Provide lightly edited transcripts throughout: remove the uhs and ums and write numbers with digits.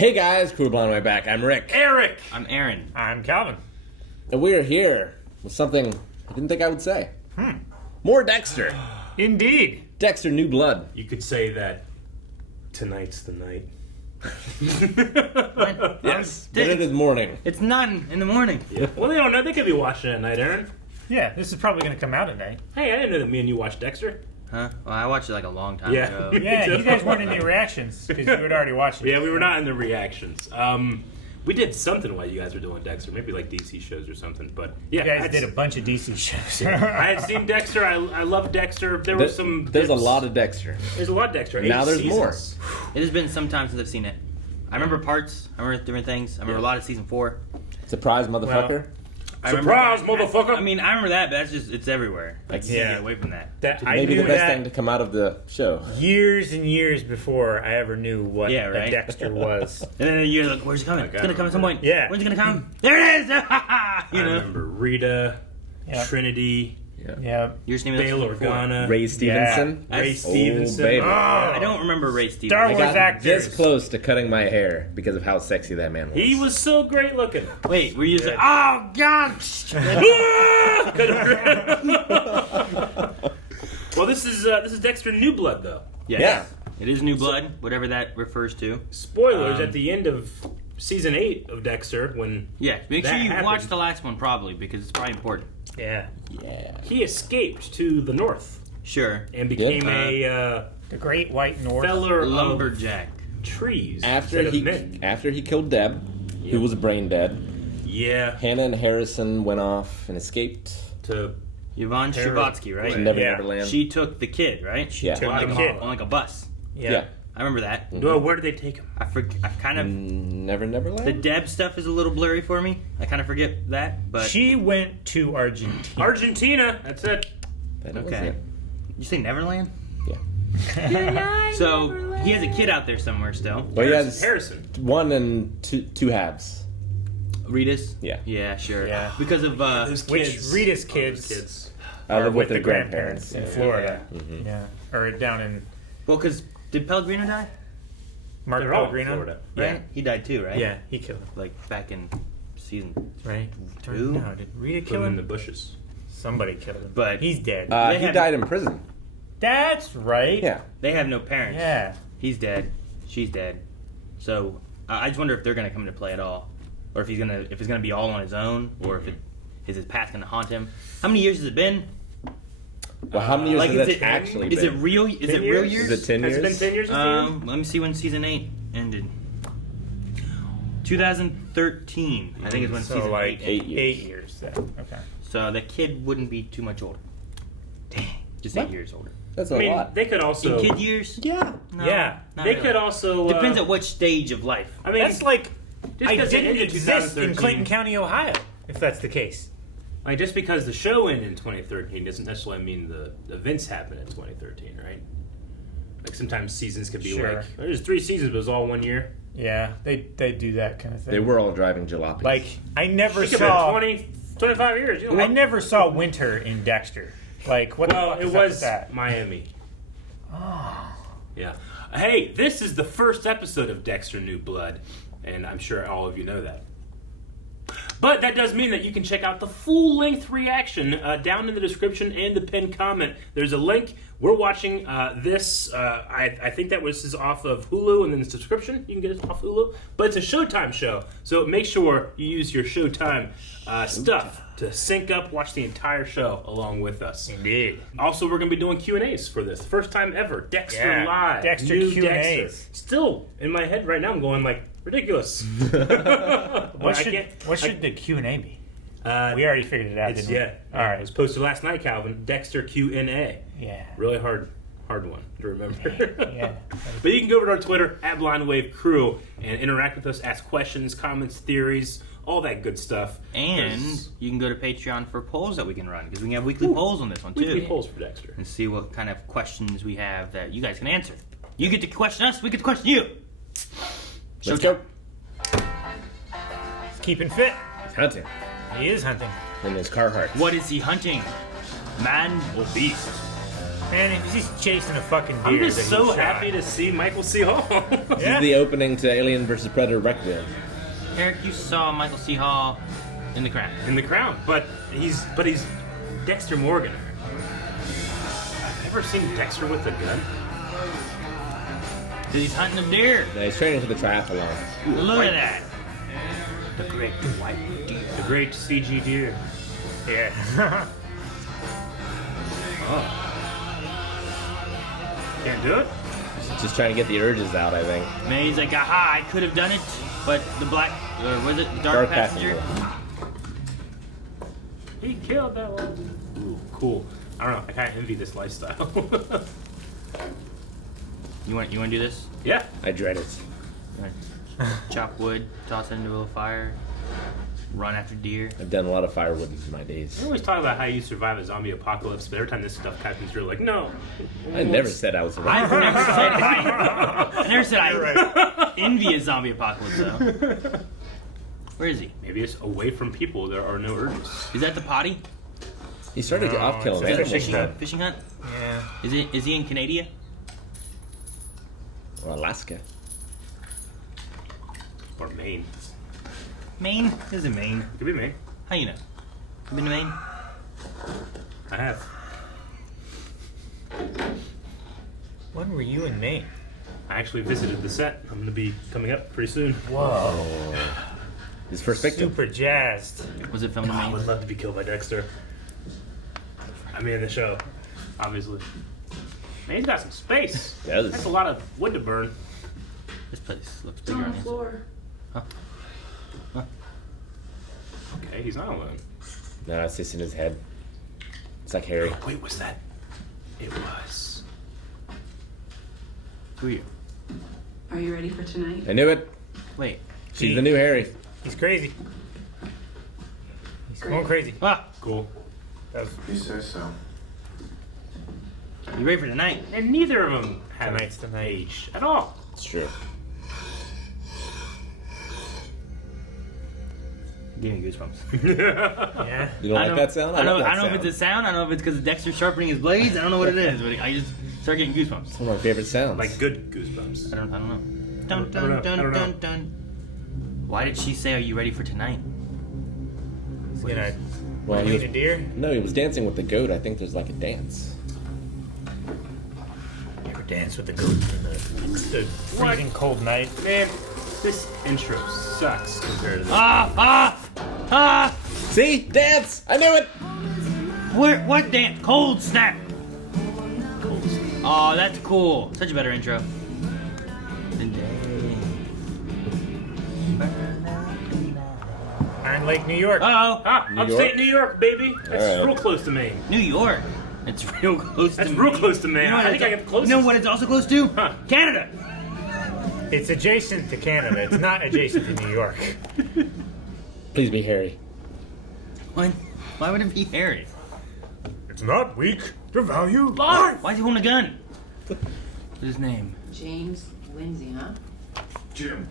Hey guys, Crew Blind Way Back. I'm Rick. Eric! I'm Aaron. I'm Calvin. And we are here with something I didn't think I would say. More Dexter. Indeed. Dexter New Blood. You could say that tonight's the night. Yes, but it is morning. It's 9 in the morning. Yeah. Well, they don't know. They could be watching it at night, Aaron. Yeah, this is probably going to come out at night. Hey, I didn't know that me and you watched Dexter. Huh? Well, I watched it like a long time Yeah. ago. Yeah, you guys weren't in the reactions because you had already watched it. Yeah, we were not in the reactions. We did something while you guys were doing Dexter. Maybe like DC shows or something. But yeah, You guys did a bunch of DC shows. I had seen Dexter. I love Dexter. There was some. There's a lot of Dexter. There's a lot of Dexter. Now 8 there's seasons. It has been some time since I've seen it. I remember parts. I remember different things. I remember a lot of season 4. Surprise, motherfucker. I remember Surprise, that. motherfucker! I mean, I remember that, but that's just, it's everywhere. Like, you Yeah. can't get away from that. I Maybe knew the best that thing to come out of the show. years and years before I ever knew what Yeah, right? a Dexter was. And then you're like, where's it coming? It's going to come at some point. Yeah. When's it going to come? There it is! you I know? remember Rita, Yep. TrinityYeah. You're just naming Bail those before. Organa, Ray Stevenson. Ray Oh, Stevenson. baby. I don't remember Ray Stevens. Star I Wars got actors. this close to cutting my hair because of how sexy that man was. He was so great looking. Wait, were you just like, oh, God! Well, this is Dexter New Blood, though. Yes. Yeah. It is New Blood, whatever that refers to. Spoilers at the end of season 8 of Dexter when Yeah, make sure That you happened. watch the last one probably because it's probably important. Yeah. Yeah. he escaped to the north Sure. and became Yeah. The Great White North. feller of Lumberjack. trees After instead of men. he killed Deb, who was brain dead, Yeah, Hannah and Harrison went off and escaped to Yvonne Shavatsky, right? to Never Yeah. Neverland. She took the kid, right? Yeah. took on, the like, kid. on like a bus. Yeah. I remember that. no, where did they take him? I kind of Never the Neverland? Deb stuff is a little blurry for me. I kind of forget that, but She went to Argentina. Argentina. That's it. That was okay. it. You say Neverland? Yeah. So he has a kid out there somewhere still. But he has Harrison. one and two halves. Rita's? Yeah. Yeah, sure. Yeah. Because of Which Rita's Oh, kids, those kids. I are live with their the grandparents in Yeah. Florida. Mhm. Yeah. Or down in well, because did Pellegrino die? Mark They're all in Pellegrino. Florida. Yeah. Right? He died too, right? Yeah, he killed him. Like back in season. Right? Two? No, did Rita Put kill him in him? the bushes. Somebody killed him. But- he's dead. They He had- died in prison. That's right. Yeah. They have no parents. Yeah. He's dead. She's dead. So I just wonder if they're gonna come into play at all, or if it's gonna be all on his own, or if is his past gonna haunt him. How many years has it been? Well, how many years Like, has is it it- actually Is it been? real? Is 10 it real years? years? Is it 10 Has years? it been 10 years? This year? Let me see when season 8 ended. 2013, I think is when So season like 8 8 ended. years. 8 years then. Okay. So the kid wouldn't be too much older. Dang, just What? 8 years older. That's a I mean, lot. they could also. In kid years? Yeah. No, Yeah. not They really. could also. Depends at what stage of life. I mean, That's like just I 'cause it didn't ended exist 2013. in Clinton County, Ohio. If that's the case. like just because the show ended in 2013 doesn't necessarily mean the events happened in 2013, right? Like sometimes seasons could be Sure. like there's 3 seasons, but it was all 1 year. Yeah, they do that kind of thing. They were all driving jalopies. like I never It could have saw. been 25 years. You know? I never saw winter in Dexter. Like what Well, the fuck it is up with was that? Miami. Oh. Yeah. Hey, this is the first episode of Dexter New Blood, and I'm sure all of you know that. But that does mean that you can check out the full-length reaction down in the description and the pinned comment. There's a link. We're watching this. I think that was off of Hulu, and then the subscription. You can get it off Hulu. But it's a Showtime show, so make sure you use your Showtime stuff to sync up, watch the entire show along with us. Indeed. Also, we're going to be doing Q&As for this. First time ever. Dexter Yeah, Live. Dexter New Q&As. Dexter. Still, in my head right now, I'm going like, ridiculous. But What I should can't- the Q&A be? Uh, We already figured it out, it's, didn't we? yeah. All right. It was posted last night, Calvin. Dexter Q&A. Yeah. Really hard one to remember. Yeah. But you can go over to our Twitter, @BlindWaveCrew, and interact with us, ask questions, comments, theories, all that good stuff. And 'Cause you can go to Patreon for polls that we can run, because we can have weekly polls on this one, too. weekly polls for Dexter. And see what kind of questions we have that you guys can answer. You get to question us, we get to question you. Let's go. He's keeping fit. He's hunting He is hunting. in his Carhartt. What is he hunting? Man or beast? Man, he's just chasing a fucking deer. I'm just that he so shot. happy to see Michael C. Hall. This Yeah. is the opening to Alien vs. Predator Requiem. Eric, you saw Michael C. Hall in The Crown. In The Crown, but he's Dexter Morgan. I've never seen Dexter with a gun. He's hunting a deer. Yeah, he's training for the triathlon. Look at that. The great white deer. The great CG deer. Yeah. Can't do it? Just trying to get the urges out, I think. Man, he's like, aha, I could have done it, but the black, was it the dark passenger? He killed that one. Ooh, cool. I don't know. I kind of envy this lifestyle. You want to do this? Yeah. I dread it. You wanna chop wood, toss it into a little fire, run after deer. I've done a lot of firewood in my days. We always talk about how you survive a zombie apocalypse, but every time this stuff happens, you're like, no. I never said I was a I never said I envy a zombie apocalypse though. Where is he? Maybe it's away from people. There are no urges. Is that the potty? He started No, off killing it's a animals. fishing hunt. Fishing hunt? Yeah. Is he in Canada? Or Alaska. Or Maine. Maine? This is Maine. Could be Maine. How you know? You been to Maine? I have. When were you in Maine? I actually visited the set. I'm going to be coming up pretty soon. Whoa. His first victim. Super jazzed. Was it filmed in I Maine? would love to be killed by Dexter. I mean, in the show, obviously. Maine's got some space. It does. That's a lot of wood to burn. This place looks It's bigger on on the the floor. Okay, he's not alone. No, it's just in his head. It's like Harry. Wait, what's that? It was. Who are you? Are you ready for tonight? I knew it. Wait. She's the new Harry. He's crazy. He's going crazy. Ah! Cool. That was He says so. You ready for tonight? And neither of them have Tonight's the night. aged at all. It's true. Give me goosebumps. yeah. You don't like that sound? I love that don't know if sound. it's a sound. I don't know if it's because Dexter sharpening his blades. I don't know what it is, but I just start getting goosebumps. It's one of my favorite sounds. Like good goosebumps. I don't know. Dun I don't know. dun I don't dun know. dun dun. Why did she say, "Are you ready for tonight"? He's gonna well, he clean was, a deer. no, he was dancing with the goat. I think there's like a dance. You ever dance with the goat in the freezing cold night? Man, this intro sucks compared to this. Ah! See? Dance! I knew it! What dance? Cold snap. Oh, that's cool. Such a better intro. Iron Lake, New York. Uh-oh. New Upstate York? New York, baby. That's Alright. real close to Maine. New York. It's real close That's to real Maine. close to Maine. You know what I think I it's- get the closest. You know what it's also close to? Huh. Canada. It's adjacent to Canada. It's not adjacent to New York. Please be Harry. What? Why would it be Harry? It's not weak to value Lord! Why is he holding a gun? What's his name? James Lindsay, huh? Jim.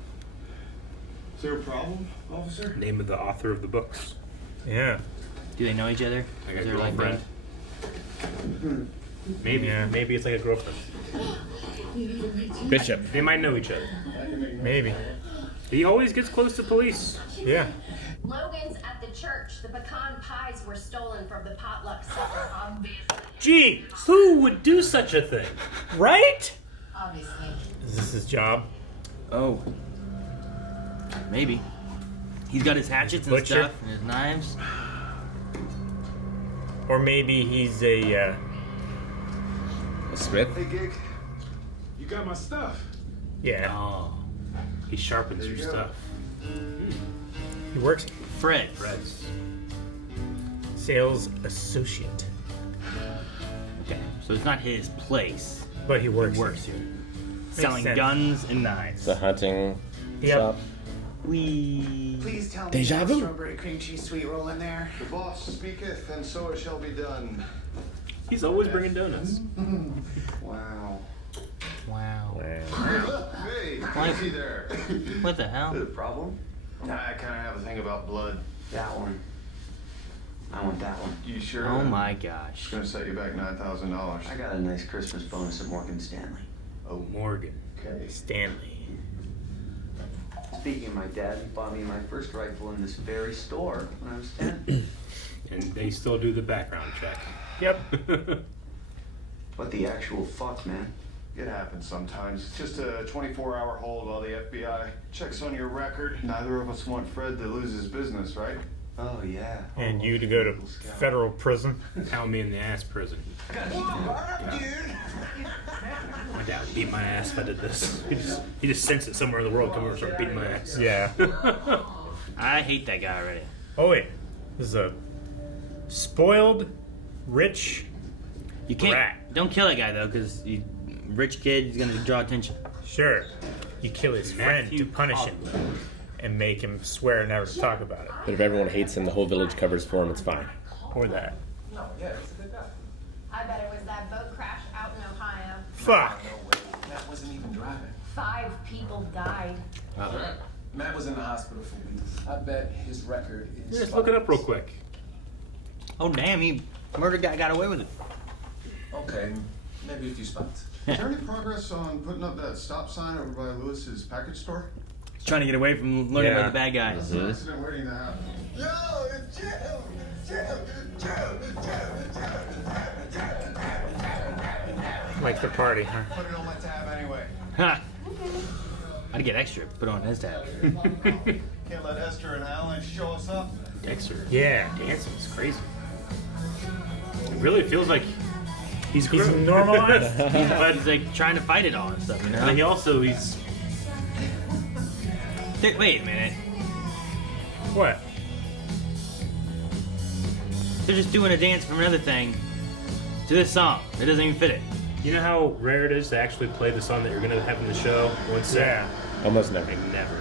Is there a problem, officer? Name of the author of the books. Yeah. Do they know each other? I got Is a there like girlfriend. Maybe. Yeah. Maybe it's like a girlfriend. Bishop. They might know each other. Maybe. He always gets close to police. Yeah. Logan's at the church. The pecan pies were stolen from the potluck supper, obviously. Gee, Who would do such a thing? right? Obviously. Is this his job? Oh. Maybe. He's got his hatchets and Butcher? stuff and his knives. Or maybe he's a, A Smith? Hey, Gig. You got my stuff. yeah. Oh. He sharpens There your you go. stuff. He works Fred. Reds. sales associate. Okay. So it's not his place. But he works. He works here. Selling sense. guns and knives. It's a hunting Yep. shop. We. Please tell me Deja there's vu. strawberry cream cheese sweet roll in there. The boss speaketh, and so it shall be done. He's always bringing donuts. Wow. Wow. Hey, What? easy there. What the hell? Problem? I kind of have a thing about blood. That one. I want that one. You sure? Oh my gosh. It's gonna set you back $9,000. I got a nice Christmas bonus at Morgan Stanley. Oh, Morgan. Okay. Stanley. Speaking of my dad, he bought me my first rifle in this very store when I was 10. And they still do the background check. Yep. What the actual fuck, man? It happens sometimes. It's just a 24-hour hold while the FBI checks on your record. Neither of us want Fred to lose his business, right? Oh, yeah. And you to go to federal prison. Count me in the ass prison. My dad would beat my ass if I did this. He just sensed it somewhere in the world, come over and start beating my ass. Yeah. I hate that guy already. Oh wait, this is a spoiled, rich. You can't. Rat. Don't kill that guy though, because rich kid, he's gonna draw attention. Sure, you kill his friend Matthew to punish him and make him swear never to talk about it, But if everyone hates him, the whole village covers for him. It's fine. or that. I bet it was that boat crash out in Ohio. Fuck. Matt wasn't even driving. 5 people died. Matt was in the hospital for weeks. I bet his record is. Let's look it up real quick. Oh damn, he murdered guy got away with it. Okay, maybe a few spots. Is there any progress on putting up that stop sign over by Lewis's package store? He's trying to get away from learning about the bad guy. It's an accident waiting to happen. Yo, it's Jim! Like the party, huh? Put it on my tab anyway. Ha! I'd get extra. Put it on his tab. Can't let Esther and Alan show us up. Dexter. Yeah. Dancing is crazy. It really feels like he's He's grown. normalized. But he's like trying to fight it all and stuff, you know? And he also, he's... Wait a minute. What? They're just doing a dance from another thing to this song. It doesn't even fit it. You know how rare it is to actually play the song that you're going to have in the show? Once Yeah. Almost never. Like, never.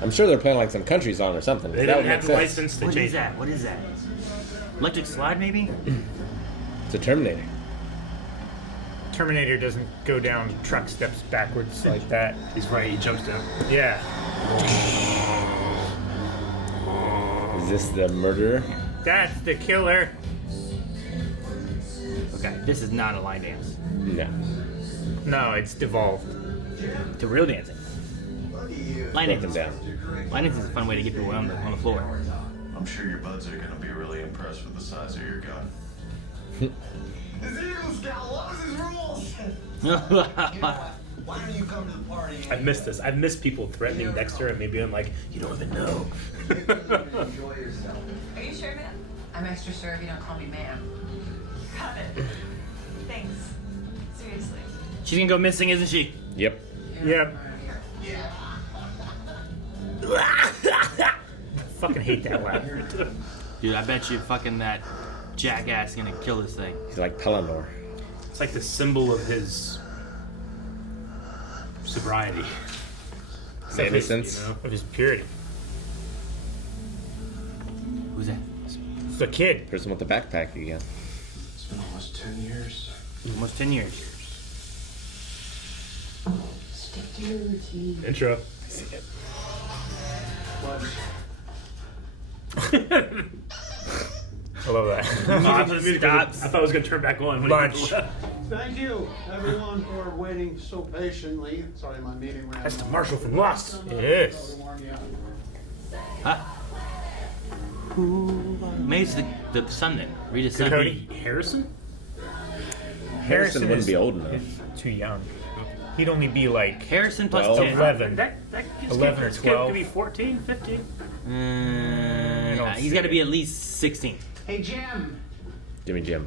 I'm sure they're playing like some country song or something. They That don't would have make the sense. license to What change is that? What is that? Electric Slide, maybe? It's a Terminator. Terminator doesn't go down truck steps backwards like that. He's right, he jumps down. Yeah. Is this the murderer? That's the killer. Okay, this is not a line dance. No. No, it's devolved. To real dancing. Line Broken dancing. down. Line dancing is a fun way to get people on the floor. I'm sure your buds are gonna be really impressed with the size of your gun. His Eagle Scout loves his rules! Why don't you come to the party? I've missed this. I've missed people threatening Dexter and me being like, you don't even know. Enjoy yourself. Are you sure, ma'am? I'm extra sure if you don't call me ma'am. Got it. Thanks. Seriously. She's gonna go missing, isn't she? Yep. Yep. Fucking hate that laugh. Dude, I bet you fucking that jackass gonna kill this thing. He's like Pelennor. It's like the symbol of his sobriety. His innocence. You know? Of his purity. Who's that? It's the kid. Person with the backpack again. It's been almost 10 years. Almost 10 years. Stick to your routine. Intro. I love that. I thought I was going to turn back on when Lunch. he left. Thank you, everyone, for waiting so patiently. Sorry, my meeting ran That's the long. Marshal from Lost. It is. Huh? Maybe it's the son then. Read his son. Cody. Harrison? Harrison wouldn't is be old enough. Too young. He'd only be like Harrison plus Well, 10. 11. That 11 or this kid 12. could be 14, 15. don't He's see got to it. be at least 16. Hey, Jim. Jimmy Jim.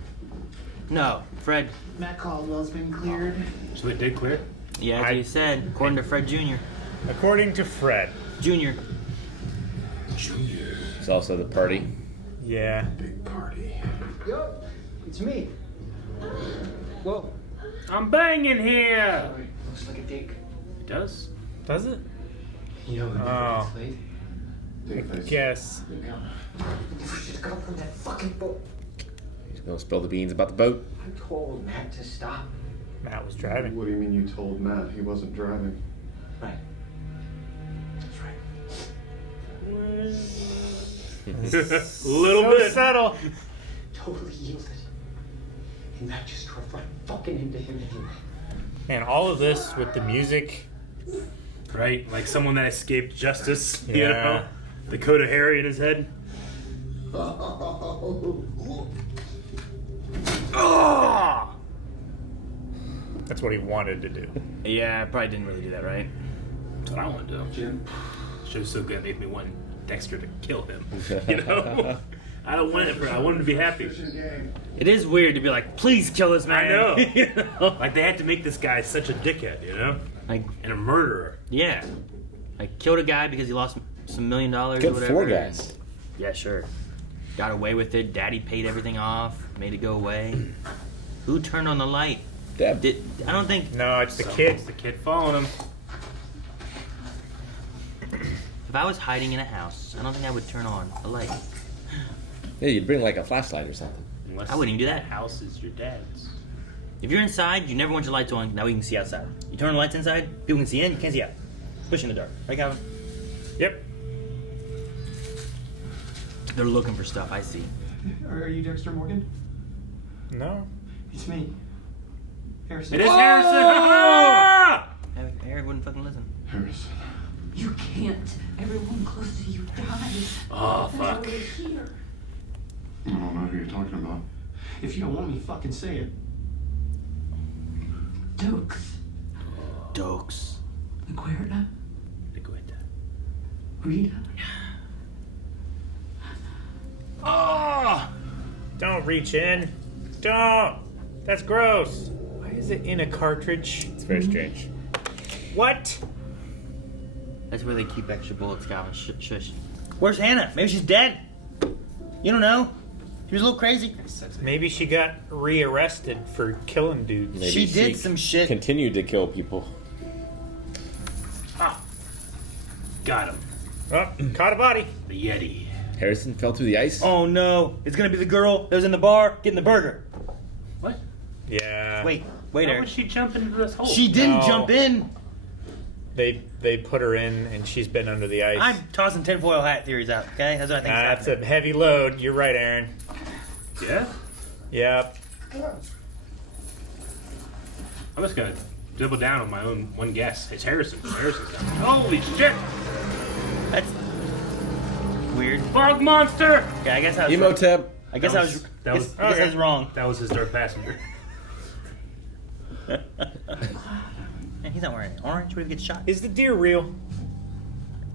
No, Fred. Matt Caldwell's been cleared. So it did clear? Yeah, that's what he said, according to Fred Jr. According to Fred. Jr. It's also the party. Yeah. Big party. Yo, it's me. Whoa. I'm banging here! Looks like a dick. It does? Does it? You know who Oh. gets late? I guess. We should come from that fucking boat. He's gonna spill the beans about the boat. I told Matt to stop. Matt was driving. What do you mean you told Matt he wasn't driving? Right. That's right. Little bit. Subtle. Totally yielded. And Matt just drove right fucking into him anyway. And all of this with the music. Right? Like someone that escaped justice. You Yeah. know? The coat of Harry in his head. Oh! That's what he wanted to do. Yeah, I probably didn't really do that, right? That's what I want to do. Jim. Show's so good, it made me want Dexter to kill him. You know? I don't want it for. I want him to be happy. It is weird to be like, please kill this man. I know. You know? Like they had to make this guy such a dickhead, you know? Like, and a murderer. Yeah. Like, killed a guy because he lost some $1 million or Killed whatever. 4 guys. Yeah, sure. Got away with it. Daddy paid everything off. Made it go away. Who turned on the light? Deb. I don't think... No, it's the kid. It's the kid following him. If I was hiding in a house, I don't think I would turn on a light. Yeah, you'd bring like a flashlight or something. Unless I wouldn't even do that. House is your dad's. If you're inside, you never want your lights on. Now we can see outside. You turn the lights inside, people can see in, you can't see out. Especially in the dark. Right, Calvin? Yep. They're looking for stuff, I see. Are you Dexter Morgan? No. It's me. Harrison. It is Harrison! Eric wouldn't fucking listen. Harrison. You can't. Everyone close to you dies. Oh, fuck. Over here. I don't know who you're talking about. If you don't want me, fucking say it. Dokes. Dokes. Marietta. Rita. Oh! Don't reach in. Don't. That's gross. Why is it in a cartridge? It's very strange. What? That's where they keep extra bullets, Calvin. Shush. Where's Hannah? Maybe she's dead. You don't know. She was a little crazy. Maybe she got rearrested for killing dudes. Maybe She did some shit. Continued to kill people. Ah. Got him. Oh, caught a body. The Yeti. Harrison fell through the ice. Oh no! It's gonna be the girl that was in the bar getting the burger. What? Yeah. Wait, How Eric. would she jump into this hole? She didn't No. jump in. They put her in and she's been under the ice. I'm tossing tinfoil hat theories out. Okay, that's what I think. That's a heavy load. You're right, Aaron. Yeah? Yep. I'm just gonna double down on my own one guess. It's Harrison. Harrison's down. Holy shit! That's weird. Fog monster! Yeah, I guess I was. Emotep. I guess I was. That was. I guess I was wrong. That was his dark passenger. Man, he's not wearing orange. What if he gets shot? Is the deer real?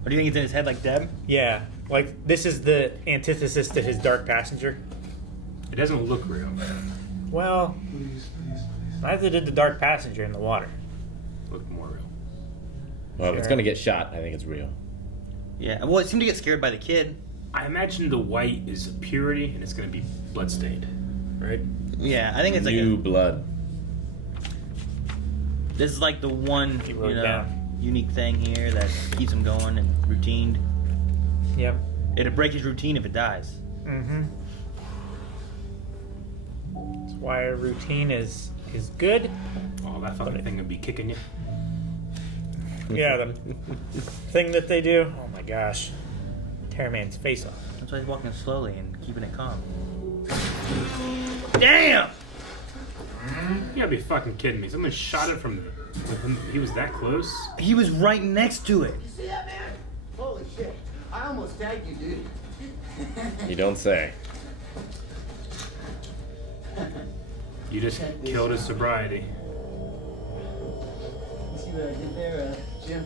Or do you think it's in his head like Deb? Yeah. Like, this is the antithesis to his dark passenger. It doesn't look real. Well, neither did the dark passenger in the water. Look more real. Well, if it's gonna get shot, I think it's real. Yeah. Well, it seemed to get scared by the kid. I imagine the white is purity and it's gonna be bloodstained, right? Yeah, I think it's like New blood. this is like the one He wrote it down. unique thing here that keeps him going and routined. Yep. It'll break his routine if it dies. Mm-hmm. That's why a routine is good. Oh, that fucking thing would be kicking you. Yeah, the thing that they do. Oh my gosh. Tear a man's face off. That's why he's walking slowly and keeping it calm. Damn! You gotta be fucking kidding me. Someone shot it from he was that close? He was right next to it. You see that, man? Holy shit. I almost tagged you, dude. You don't say. You just killed his sobriety. You see what I did there, Jim?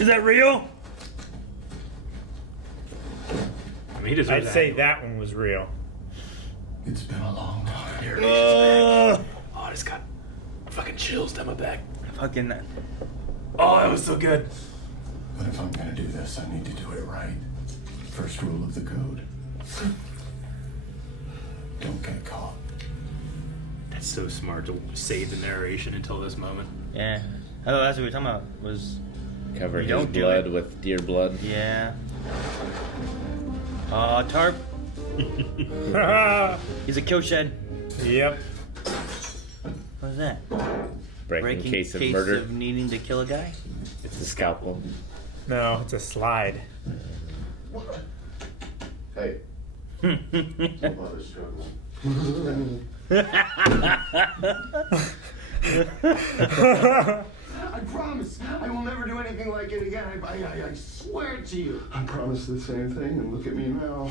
Is that real? I mean, he deserves I'd say that one was real. It's been a long time. Oh, I just got fucking chills down my back. Fucking. Oh, that was so good. But if I'm gonna do this, I need to do it right. First rule of the code. Don't get caught. That's so smart to save the narration until this moment. Yeah. Oh, that's what we were talking about. Was Cover You his don't do blood it. with deer blood. yeah. Tarp. He's a kill shed. Yep. What was that? Breaking case of murder. of needing to kill a guy. It's a scalpel. No, it's a slide. Hey. Somebody's struggling. I promise I will never do anything like it again. I swear to you. I promise the same thing, and look at me now.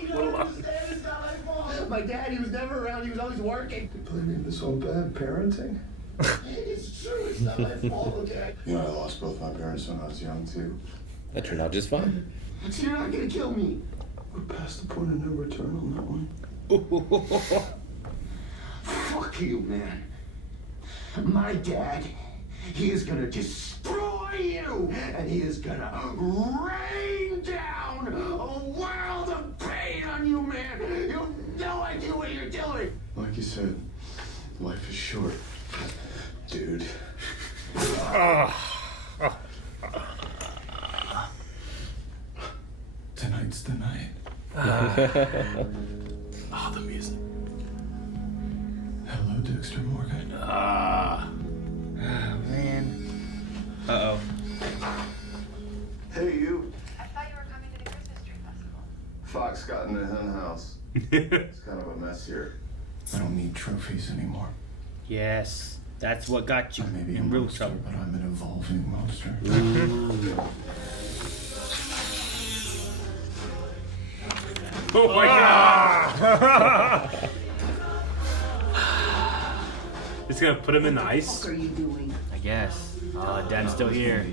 You don't understand. It's not my fault. My dad, he was never around. He was always working. You blaming this on bad parenting? It's true. It's not my fault, okay? You know, I lost both my parents when I was young, too. That turned out just fine. So you're not gonna kill me. We're past the point of no return on that one. Fuck you, man. My dad, he is gonna destroy you, and he is gonna rain down a world of pain on you, man. You have no idea what you're doing. Like you said, life is short, dude. Tonight's the night. Oh, the music. Hello, Dexter Morgan. Man. Uh-oh. Hey, you. I thought you were coming to the Christmas tree festival. Fox got in the hen house. It's kind of a mess here. I don't need trophies anymore. Yes. That's what got you I may be in a real monster, trouble. but I'm an evolving monster. Oh my god! He's gonna put him in the ice. What are you doing? I guess. Oh, Dad's still here.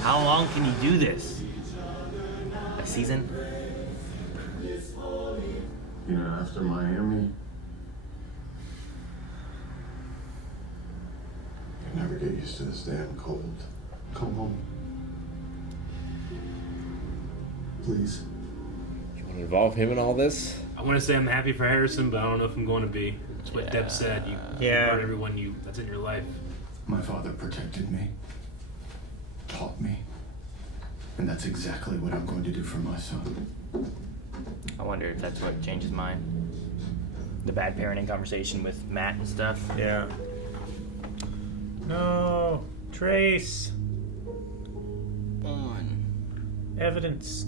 How long can you do this? A season? You know, after Miami, I never get used to this damn cold. Come home. Please. You want to involve him in all this? I want to say I'm happy for Harrison, but I don't know if I'm going to be. It's what Deb said. You hurt everyone that's in your life. My father protected me, taught me, and that's exactly what I'm going to do for my son. I wonder if that's what changed his mind. The bad parenting conversation with Matt and stuff. Yeah. No, Trace. On. Evidence.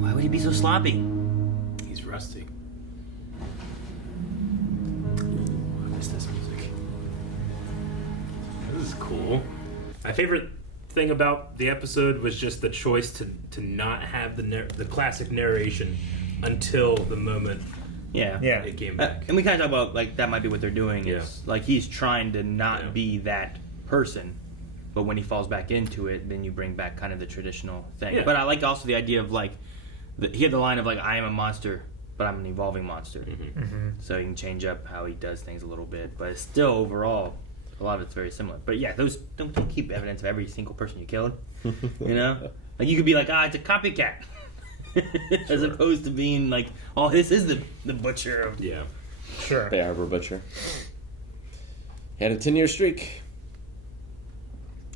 Why would he be so sloppy? He's rusty. Ooh, I miss this music. This is cool. My favorite thing about the episode was just the choice to not have the classic narration until the moment Yeah. it came back. And we kind of talk about, like, that might be what they're doing. Yeah. Is, like, he's trying to not be that person. But when he falls back into it, then you bring back kind of the traditional thing. Yeah. But I like also the idea of, like, he had the line of, like, I am a monster, but I'm an evolving monster. Mm-hmm. So he can change up how he does things a little bit. But it's still, overall, a lot of it's very similar. But yeah, those don't keep evidence of every single person you killed. You know? Like, you could be like, it's a copycat. As opposed to being like, oh, this is the butcher of... Yeah. Sure. Bay Harbor Butcher. He had a 10-year streak.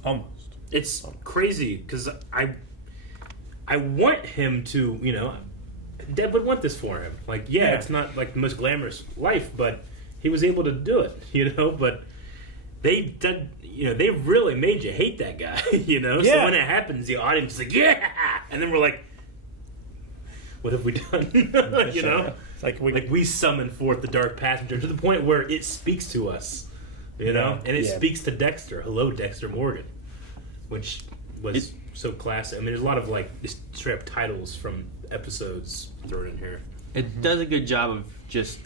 Almost. It's crazy because I want him to, you know, Deb would want this for him. Like, yeah, it's not like the most glamorous life, but he was able to do it, you know. But they did, you know, they really made you hate that guy, you know. Yeah. So when it happens, the audience is like, yeah, and then we're like, what have we done? You know, it's like we summon forth the dark passenger to the point where it speaks to us, you know, and it speaks to Dexter. Hello, Dexter Morgan, which was so classic. I mean, there's a lot of like just straight up titles from episodes thrown in here. It does a good job of just,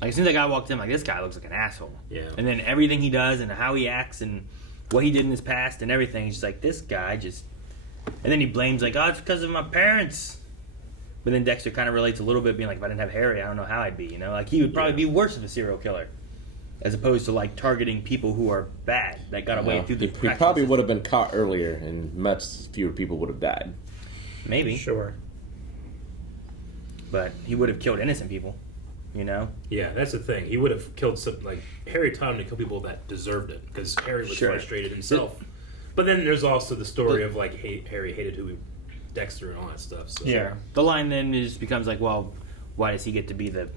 like, as soon as that guy walked in, like, this guy looks like an asshole. Yeah. And then everything he does and how he acts and what he did in his past and everything, he's just like, this guy just... And then he blames, like, oh, it's because of my parents. But then Dexter kind of relates a little bit, being like, if I didn't have Harry, I don't know how I'd be, you know? Like, he would probably be worse of a serial killer. As opposed to, like, targeting people who are bad, that got away through the He probably would have been caught earlier, and much fewer people would have died. Maybe. Sure. But he would have killed innocent people, you know? Yeah, that's the thing. He would have killed some, like, Harry taught him to kill people that deserved it, because Harry was frustrated himself. But then there's also the story of, like, Harry hated Dexter and all that stuff. So. Yeah. The line then becomes like, well, why does he get to be the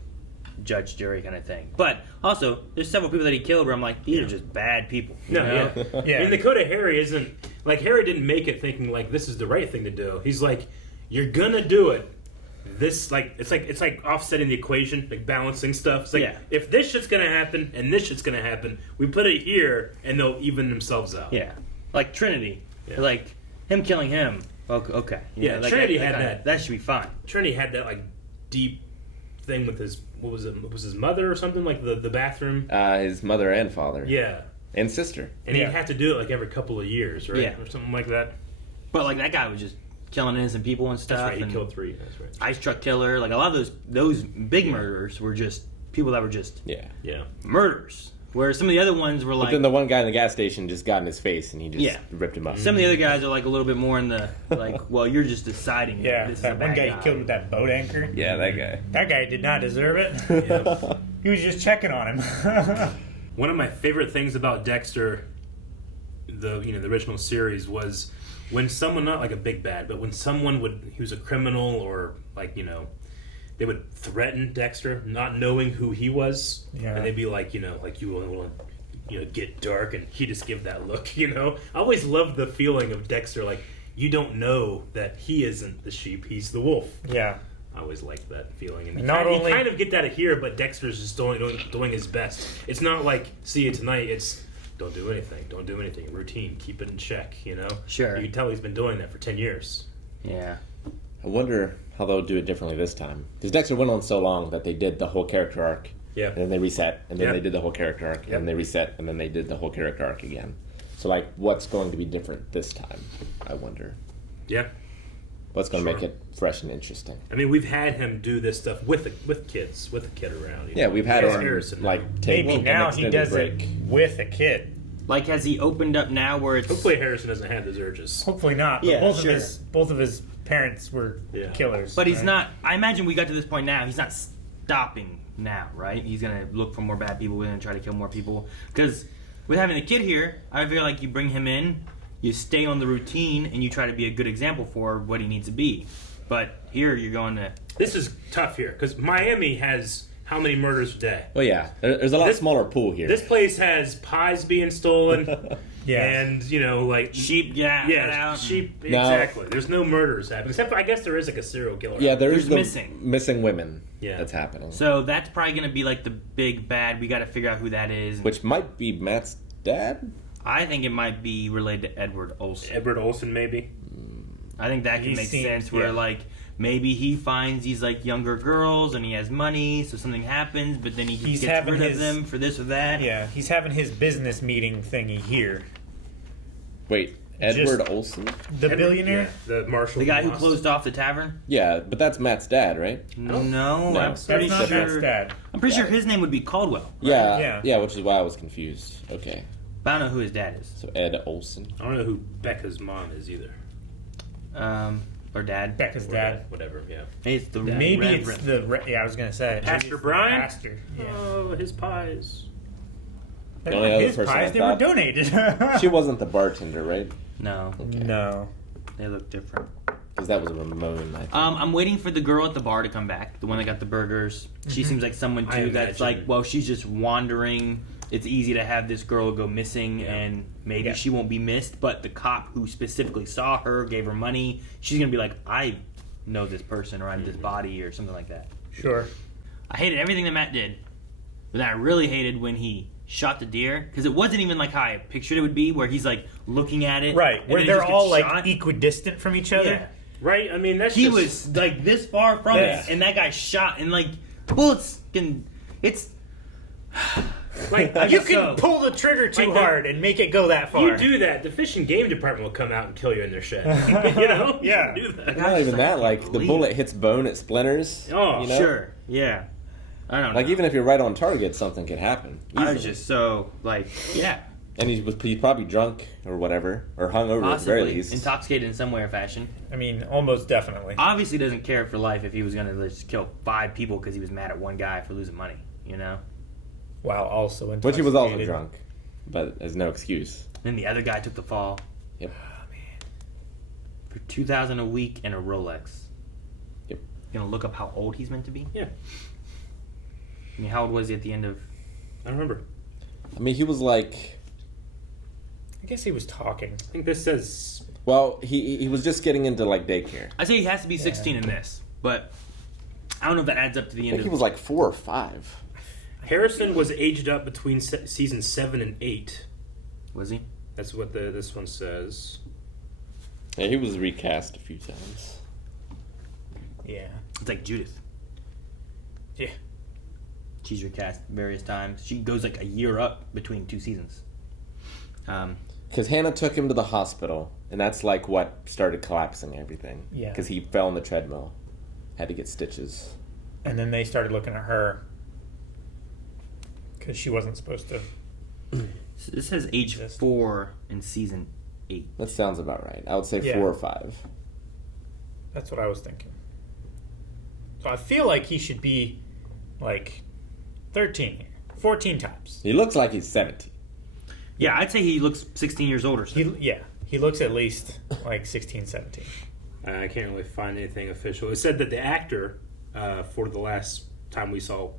judge, jury kind of thing. But also, there's several people that he killed where I'm like, these are just bad people. You know? Yeah. And the code of Harry isn't like Harry didn't make it thinking like this is the right thing to do. He's like, you're gonna do it. This it's like offsetting the equation, like balancing stuff. It's like if this shit's gonna happen and this shit's gonna happen, we put it here and they'll even themselves out. Yeah, like Trinity, like him killing him. Okay, yeah, like Trinity had that. That should be fine. Trinity had that like deep thing with his what was it? Was his mother or something like the bathroom? His mother and father. Yeah, and sister. And he'd have to do it like every couple of years, right? Yeah, or something like that. But like that guy was just killing innocent people and stuff. That's right. He and killed 3. That's right. Ice truck killer. Like a lot of those big murderers were just people that were just murderers. Where some of the other ones were like. But then the one guy in the gas station just got in his face and he just ripped him up. Some of the other guys are like a little bit more in the like. Well, you're just deciding. Yeah, this that is a one bad guy you killed with that boat anchor. Yeah, that guy. That guy did not deserve it. He was just checking on him. One of my favorite things about Dexter, the original series, was when someone, not like a big bad, but when someone he was a criminal or like they would threaten Dexter, not knowing who he was, and they'd be like like you want to get dark, and he just give that look. I always loved the feeling of Dexter, like you don't know that he isn't the sheep, he's the wolf. Yeah. I always liked that feeling, and you kind of get that here, but Dexter's just doing his best. It's not like see you tonight. It's don't do anything. Routine, keep it in check. Sure. You can tell he's been doing that for 10 years. Yeah. I wonder how they'll do it differently this time. Because Dexter went on so long that they did the whole character arc. Yeah. And then they reset, and then they did the whole character arc, and then they reset, and then they did the whole character arc again. So like, what's going to be different this time? I wonder. Yeah. What's going to make it fresh and interesting? I mean, we've had him do this stuff with kids, with a kid around. We've had him like take maybe now he does break. it with a kid. Like, has he opened up now where it's... Hopefully Harrison doesn't have those urges. Hopefully not. But both of his parents were killers. But he's not... I imagine we got to this point now. He's not stopping now, right? He's going to look for more bad people and try to kill more people. Because with having the kid here, I feel like you bring him in, you stay on the routine, and you try to be a good example for what he needs to be. But here, you're going to... This is tough here, because Miami has... How many murders a day? Oh yeah, there's a lot smaller pool here. This place has pies being stolen, and like sheep, sheep. Exactly. There's no murders happening, except for, I guess there is like a serial killer. Yeah, there's missing women. Yeah, that's happening. So that's probably going to be like the big bad. We got to figure out who that is. Which might be Matt's dad. I think it might be related to Edward Olsen. Edward Olsen, maybe. I think that can make sense. Where like. Maybe he finds these like younger girls and he has money, so something happens, but then he gets rid of them for this or that. Yeah, he's having his business meeting thingy here. Wait, Edward Olsen? The billionaire? The marshal. The guy who closed off the tavern? Yeah, but that's Matt's dad, right? No, I'm pretty sure Matt's dad. I'm pretty sure his name would be Caldwell. Right? Yeah, which is why I was confused. Okay. But I don't know who his dad is. So Ed Olsen. I don't know who Becca's mom is either. Or dad. Becca's dad. Whatever, yeah. It's the Maybe Reverend. it's the... Yeah, I was going to say. Pastor Brian? Pastor, yeah. Oh, his pies. The only other his person pies, I they thought, were donated. She wasn't the bartender, right? No. Okay. No. They look different. Because that was a Ramon, I think. I'm waiting for the girl at the bar to come back. The one that got the burgers. She seems like someone, too, that's like, well, she's just wandering... It's easy to have this girl go missing, and maybe she won't be missed, but the cop who specifically saw her, gave her money, she's going to be like, I know this person, or I'm this body, or something like that. Sure. I hated everything that Matt did, but then I really hated when he shot the deer, because it wasn't even like how I pictured it would be, where he's like looking at it. Right, where they're all like equidistant from each other. Yeah. Right, I mean, that's He was like this far from it, and that guy shot, and like, bullets can... It's... Like you can pull the trigger too hard and make it go that far. You do that, the fish and game department will come out and kill you in their shed. You know? Yeah. You do that. Not even that, like, the bullet hits bone, it splinters. Oh, you know? Sure. Yeah. I don't know. Like, even if you're right on target, something could happen. I was just so, like, yeah. And he's probably drunk or whatever, or hungover at the very Possibly. least. Intoxicated in some way or fashion. I mean, almost definitely. Obviously doesn't care for life if he was going to just kill 5 people because he was mad at one guy for losing money, you know? While also intoxicated. But he was also drunk, but there's no excuse. Then the other guy took the fall. Yep. Oh, man. For $2,000 a week and a Rolex. Yep. You gonna look up how old he's meant to be? Yeah. I mean, how old was he at the end of... I don't remember. I mean, he was like... I guess he was talking. I think this says... Well, he was just getting into, like, daycare. I'd say he has to be 16 in this, but I don't know if that adds up to the I end think of... he was like 4 or 5. Harrison was aged up between season 7 and 8. Was he? That's what this one says. Yeah, he was recast a few times. Yeah. It's like Judith. Yeah. She's recast various times. She goes like a year up between 2 seasons. Because Hannah took him to the hospital, and that's like what started collapsing everything. Yeah. Because he fell on the treadmill. Had to get stitches. And then they started looking at her because she wasn't supposed to. So this says age 4 in season 8. That sounds about right. I would say Yeah. 4 or 5. That's what I was thinking. So I feel like he should be like 13 here. 14 tops. He looks like he's 17. Yeah, I'd say he looks 16 years older. So. He looks at least like 16, 17. I can't really find anything official. It said that the actor for the last time we saw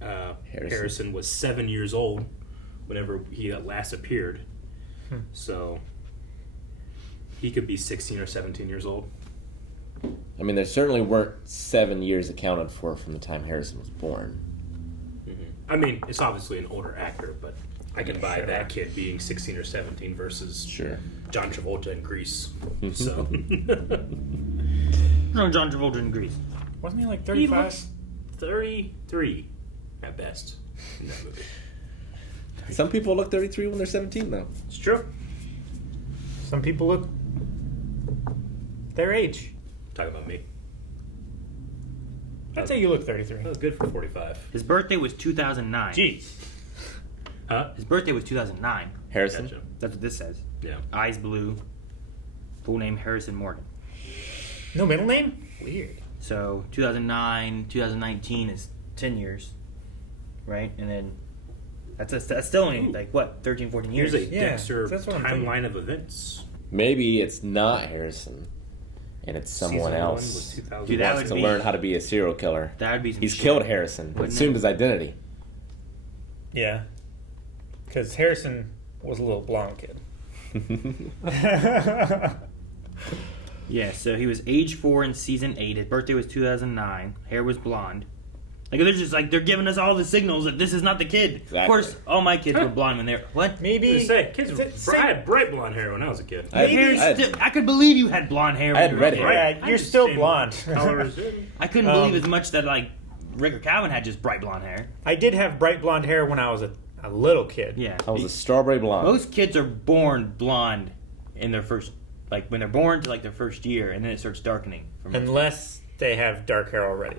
Harrison was 7 years old whenever he last appeared. So he could be 16 or 17 years old. I mean, there certainly weren't 7 years accounted for from the time Harrison was born. I mean, it's obviously an older actor, but I can buy that kid being 16 or 17 versus John Travolta in Grease. So No, John Travolta in Grease. Wasn't he like he 35? looks 33 at best in that movie. Some people look 33 when they're 17, though. It's true. Some people look their age. Talking about me. I'd say you look 33. That was good for 45. His birthday was 2009. Jeez. Huh? His birthday was 2009. Harrison? Gotcha. That's what this says. Yeah. Eyes blue. Full name Harrison Morgan. No middle name? Weird. So 2009, 2019 is 10 years, right? And then that's still only like what 13, 14 years. Here's a Dexter that's what I'm thinking. timeline of events. Maybe it's not Harrison, and it's someone Season else. 1 was 2000. Dude, Who that wants would to be- learn how to be a serial killer. That would be some He's shit. killed Harrison, Wouldn't assumed it? his identity. Yeah. Because Harrison was a little blonde kid. Yeah, so he was age 4 in season 8. His birthday was 2009. Hair was blonde. Like they're just like they're giving us all the signals that this is not the kid. Exactly. Of course, all my kids were blonde when they were what? Maybe. I had bright blonde hair when I was a kid. I could believe you had blonde hair. I had when you were red a kid. hair. Yeah, you're still blonde. Colors. I couldn't believe as much that like Rick or Calvin had just bright blonde hair. I did have bright blonde hair when I was a little kid. Yeah, I was a strawberry blonde. most kids are born blonde in their first, like when they're born to like their first year, and then it starts darkening. Unless they have dark hair already.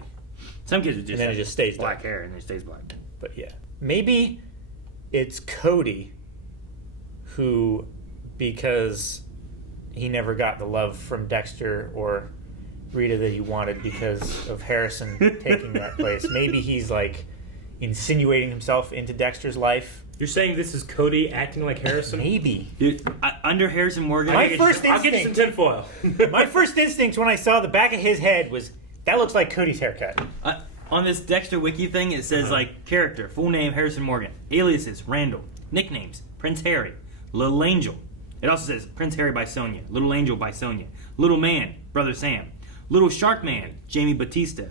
Some kids would just And then it have just stays black dark. hair and it stays black. But yeah. Maybe it's Cody who, because he never got the love from Dexter or Rita that he wanted because of Harrison taking that place. Maybe he's like insinuating himself into Dexter's life. You're saying this is Cody acting like Harrison? Maybe. Dude, under Harrison Morgan, My first I'll get you some instinct, tinfoil. my first instinct when I saw the back of his head was, that looks like Cody's haircut. on this Dexter wiki thing, it says like character, full name Harrison Morgan, aliases Randall, nicknames Prince Harry, Little Angel. It also says Prince Harry by Sonia, Little Angel by Sonia, Little Man, Brother Sam, Little Shark Man, Jamie Batista,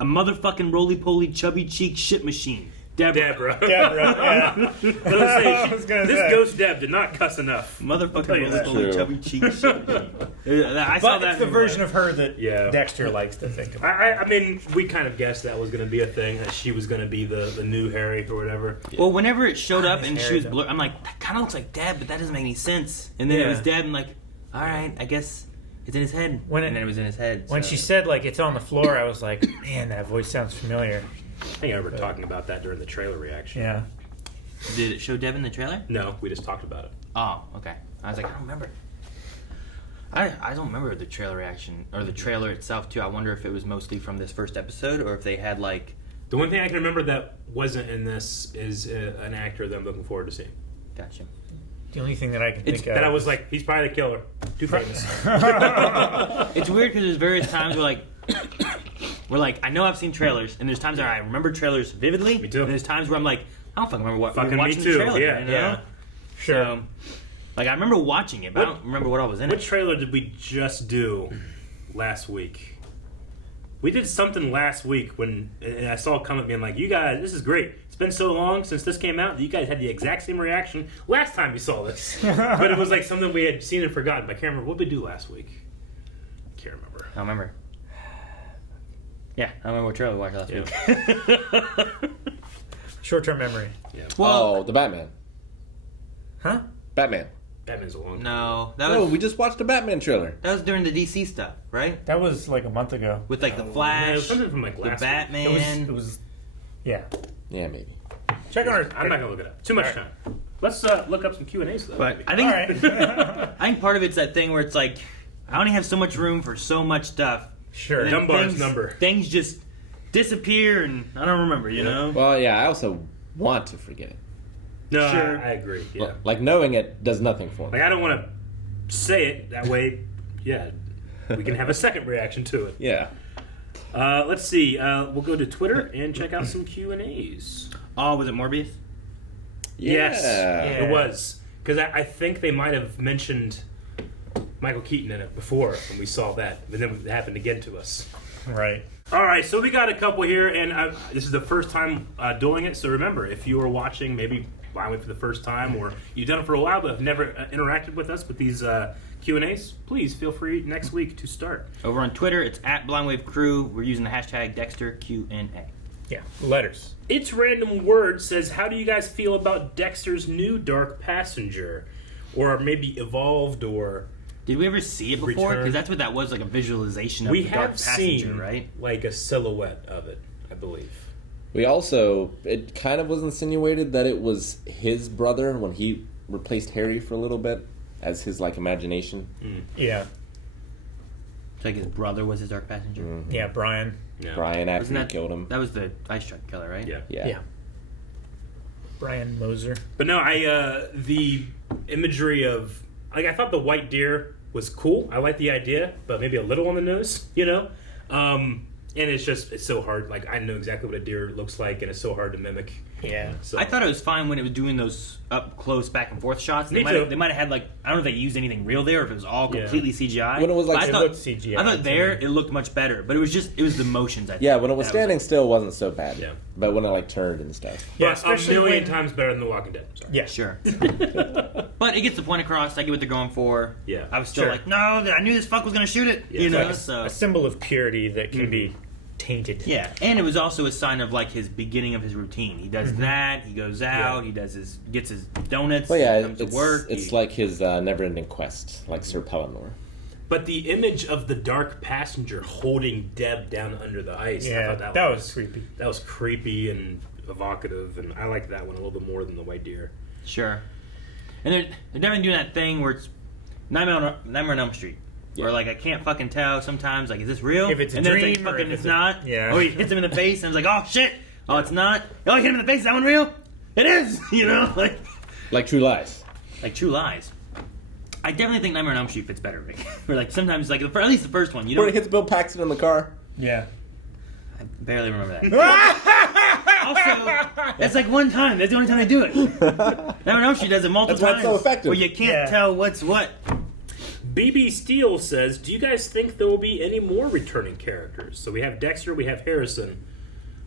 a motherfucking roly-poly chubby cheek shit machine, Deborah. Yeah. This ghost Deb did not cuss enough. Motherfucking Tell you that. roly-poly True. chubby cheek shit machine. I saw But that it's the in version of her that Yeah. Dexter likes to think of. I mean, we kind of guessed that was going to be a thing, that she was going to be the new Harry or whatever. Well, whenever it showed up miss and she Harry, was though. blurred, I'm like, that kind of looks like Deb, but that doesn't make any sense. And then it was Deb, and like, all right, I guess it's in his head. And then it was in his head. When so. she said like it's on the floor, I was like, man, that voice sounds familiar. I think I remember talking about that during the trailer reaction. Yeah. Did it show Deb in the trailer? No, we just talked about it. Oh, okay. I was like, I don't remember. I don't remember the trailer reaction or the trailer itself too. I wonder if it was mostly from this first episode or if they had like. The one thing I can remember that wasn't in this is an actor that I'm looking forward to seeing. Gotcha. The only thing that I can think of. That I was like, he's probably the killer. Too famous. It's weird because there's various times where like where like I know I've seen trailers, and there's times where I remember trailers vividly. Me too. And there's times where I'm like, I don't fucking remember what Fucking watching me too. the trailer. Yeah. You know? Yeah. Sure. So, like I remember watching it, but I don't remember what all was in What it. trailer did we just do last week? We did something last week and I saw a comment being like, "You guys, this is great. It's been so long since this came out that you guys had the exact same reaction last time you saw this." But it was like something we had seen and forgotten. But I can't remember what we do last week. Can't remember. I don't remember. Yeah, I don't remember what trailer we watched last week. Short-term memory. Yeah. Oh, the Batman. Huh? Batman. Batman's a long time. No, that No, was we just watched the Batman trailer. that was during the DC stuff, right? That was like a month ago. With like the Yeah, it Flash, was something from like the last week. Batman. It was yeah. Yeah, maybe. Check on our. I'm not gonna look it up. Too much All time. Let's look up some Q&As though. But I think All right. I think part of it's that thing where it's like I only have so much room for so much stuff. Sure. And then Dunbar's number. Things just disappear, and I don't remember. You know. Well, yeah, I also want to forget it. No, Sure. I agree. Yeah. Like, knowing it does nothing for me. Like I don't want to say it that way. Yeah, we can have a second reaction to it. Yeah. Let's see. We'll go to Twitter and check out some Q&As. Oh, was it Morbius? Yes, Yeah. it was. Because I think they might have mentioned Michael Keaton in it before when we saw that, and then it happened to get to us. Right. All right, so we got a couple here, and this is the first time doing it. So remember, if you are watching, maybe Blindwave for the first time, or you've done it for a while but have never interacted with us with these Q&As, please feel free next week to start. Over on Twitter, it's @BlindWaveCrew. We're using the hashtag DexterQNA. Yeah. Letters. It's Random Word says, how do you guys feel about Dexter's new Dark Passenger? Or maybe Evolved, or... Did we ever see it before? Return. Because that's what that was, like a visualization of We the Dark have Passenger, seen, right? like, a silhouette of it, I believe. We also, it kind of was insinuated that it was his brother when he replaced Harry for a little bit as his, like, imagination. Yeah. It's like his brother was his Dark Passenger. Mm-hmm. Yeah. Brian. Yeah. Brian after Wasn't he that killed him. That was the Ice Truck Killer, right? Yeah. Yeah. Brian Moser. But no, the imagery of... Like, I thought the white deer was cool. I like the idea, but maybe a little on the nose, you know? And it's so hard. Like, I know exactly what a deer looks like, and it's so hard to mimic. Yeah. So. I thought it was fine when it was doing those up close back and forth shots. Me They too. might have had like I don't know if they used anything real there or if it was all completely CGI. When it was like- But It I looked thought CGI I thought to there me. it looked much better, but it was the motions. I think. Yeah, when it was That standing like- still, it wasn't so bad. Yeah. But when it, like, turned and stuff. Yeah. But a Especially million when- times better than The Walking Dead. Sorry. Yeah. Sure. But it gets the point across. I get what they're going for. Yeah. I was still Sure. like, no, I knew this fuck was gonna shoot it. Yeah, you it's know, like so A symbol of purity that can be tainted. yeah, and it was also a sign of like his beginning of his routine. He does that. He goes out. He does gets his donuts. Well, yeah, he comes to work. it's like his never-ending quest, like Sir Pellinor. But the image of the Dark Passenger holding Deb down under the ice, I Yeah. thought That was creepy. That was creepy and evocative, and I like that one a little bit more than the white deer. Sure. And they're definitely doing that thing where it's Nightmare on Elm Street. Where like I can't fucking tell sometimes like is this real? If it's a and then dream it's like, or fucking if it's it's not. yeah. Oh, he hits him in the face and it's like oh shit. Oh, it's not. Oh, he hit him in the face. Is that one real? It is. You know, Like True Lies. like True Lies. I definitely think Nightmare on Elm Street fits better. Rick. Where like sometimes like at least the first one, you know. Where he hits Bill Paxton in the car. Yeah. I barely remember that. Also, that's like one time. That's the only time they do it. Nightmare on Elm Street does it multiple That's why it's times. so effective. Where you can't tell what's what. BB Steele says, do you guys think there will be any more returning characters? So we have Dexter, we have Harrison.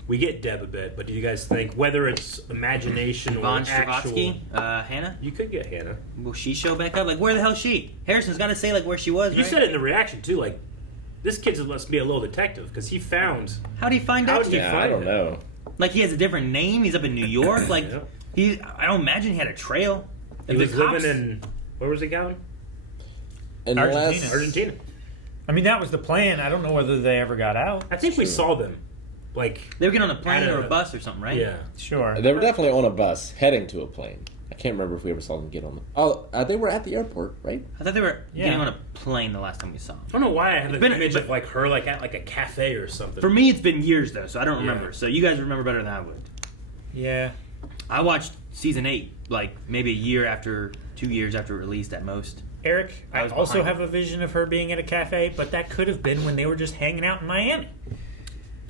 We get Deb a bit, but do you guys think whether it's imagination or Von actual... Stravotsky, Hannah. You could get Hannah. Will she show back up? Like, where the hell is she? Harrison's got to say, like, where she was, You right? said it in the reaction, too, like, this kid must be a little detective, because he found... How'd he find How out? did he Yeah, find I don't it? know. Like, he has a different name. He's up in New York. Like, Yeah. I don't imagine he had a trail. He If was the cops- living in... Where was he going? And Argentina. Argentina. I mean, that was the plan. I don't know whether they ever got out. I think we saw them. Like... They were getting on a plane I don't or a know. bus or something, right? Yeah. Sure. They were definitely on a bus heading to a plane. I can't remember if we ever saw them get on the... Oh, they were at the airport, right? I thought they were Yeah. getting on a plane the last time we saw them. I don't know why I have It's an been- image but- of like her like at like a cafe or something. For me, it's been years, though, so I don't Yeah. remember. So you guys remember better than I would. Yeah. I watched season 8, like, maybe 2 years after it released at most. Eric, I was also behind. have a vision of her being at a cafe, but that could have been when they were just hanging out in Miami.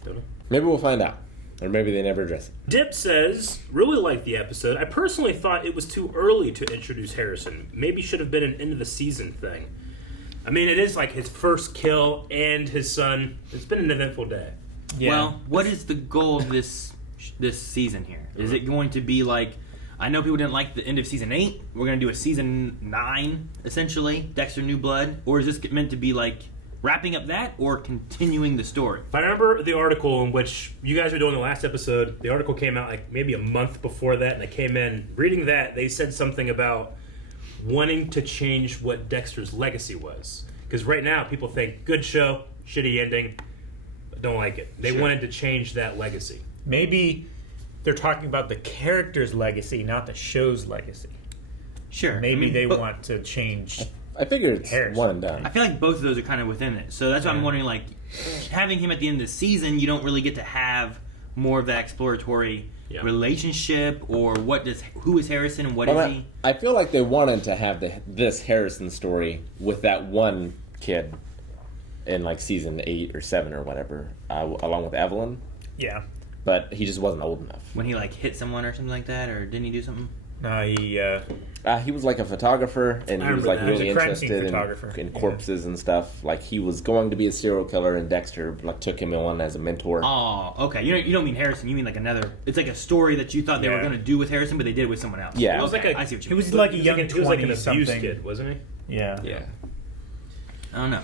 Don't know. Maybe we'll find out. Or maybe they never address it. Dip says, really liked the episode. I personally thought it was too early to introduce Harrison. Maybe should have been an end of the season thing. I mean, it is like his first kill and his son. It's been an eventful day. Yeah. Well, what is the goal of this season here? Is it going to be like, I know people didn't like the end of season 8. We're going to do a season 9, essentially, Dexter New Blood? Or is this meant to be like wrapping up that or continuing the story? If I remember the article in which you guys were doing the last episode, the article came out like maybe a month before that, and I came in reading that. They said something about wanting to change what Dexter's legacy was. Because right now, people think, good show, shitty ending, don't like it. They wanted to change that legacy. Maybe they're talking about the character's legacy, not the show's legacy. Sure. Maybe they want to change. I figure it's Harrison. one and done. I feel like both of those are kind of within it. So that's why I'm wondering, like, having him at the end of the season, you don't really get to have more of that exploratory relationship, or who is Harrison and what is he? I feel like they wanted to have this Harrison story with that one kid in like season 8 or 7 or whatever, along with Evelyn. Yeah. But he just wasn't old enough. When he like hit someone or something like that, or didn't he do something? No, he was like a photographer, and he was like really interested in corpses and stuff. Like he was going to be a serial killer, and Dexter like took him on as a mentor. Oh, okay. You don't mean Harrison. You mean like another. It's like a story that you thought they were going to do with Harrison, but they did it with someone else. Yeah, it was like I see what you mean. He was like a young 20-something. He was like an abused kid, wasn't he? Yeah. I don't know.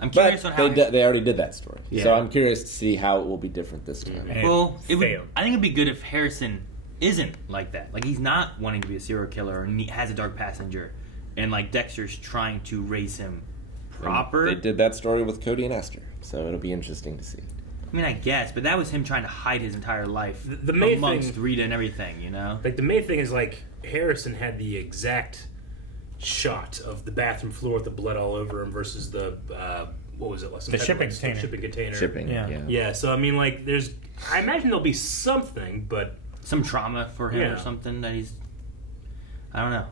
I'm curious on how they already did that story, Yeah. so I'm curious to see how it will be different this time. Well, I think it'd be good if Harrison isn't like that. Like he's not wanting to be a serial killer and he has a dark passenger, and like Dexter's trying to raise him proper. And they did that story with Cody and Esther, so it'll be interesting to see. I mean, I guess, but that was him trying to hide his entire life the main amongst thing, Rita and everything, you know? Like the main thing is like Harrison had the exact shot of the bathroom floor with the blood all over him versus the what was it? Like the shipping container. Shipping container. Shipping. Yeah. So I mean, like, I imagine there'll be something, but some trauma for him or something that he's. I don't know.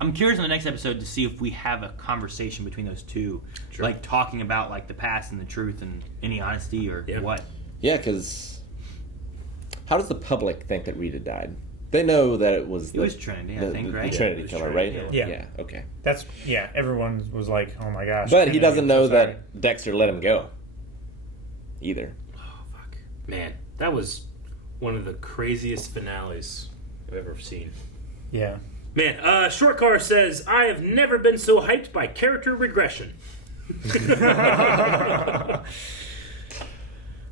I'm curious in the next episode to see if we have a conversation between those two, like talking about like the past and the truth and any honesty or what. Yeah, because how does the public think that Rita died? They know that it was Trinity, I think, right? The Trinity killer, right? Yeah. Okay. Everyone was like, "Oh my gosh!" But he doesn't know that Dexter let him go. Either. Oh fuck, man, that was one of the craziest finales I've ever seen. Yeah. Man, Short Car says, I have never been so hyped by character regression.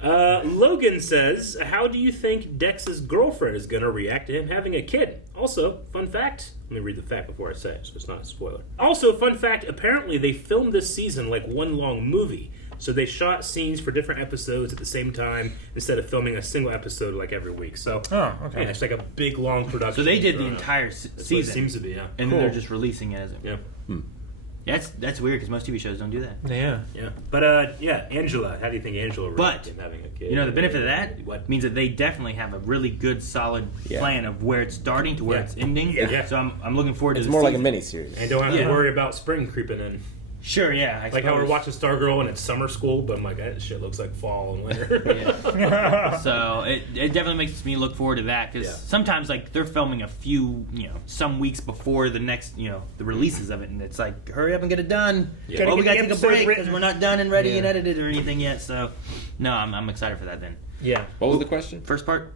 Logan says, how do you think Dex's girlfriend is going to react to him having a kid? Also, fun fact, let me read the fact before I say it, so it's not a spoiler. Also, fun fact, apparently they filmed this season like one long movie. So they shot scenes for different episodes at the same time instead of filming a single episode like every week. So, yeah, it's like a big, long production. So they did the entire season. That's what it seems to be, yeah. And then they're just releasing it as a... Yeah. Yeah, that's weird because most TV shows don't do that. Yeah. Yeah. But, Angela, how do you think Angela reacted to having a kid? You know, the benefit of that means that they definitely have a really good, solid plan of where it's starting to where it's ending. Yeah. So I'm looking forward to it's the more season. like a miniseries. And don't have to worry about spring creeping in. Sure, yeah. Like how we're watching Stargirl and it's summer school, but I'm like, that shit looks like fall and winter. So it definitely makes me look forward to that because sometimes like they're filming a few, some weeks before the next, the releases of it, and it's like, hurry up and get it done. Yeah. Well, we gotta take a break because we're not done and ready and edited or anything yet. So, no, I'm excited for that then. Yeah. What was the question? First part?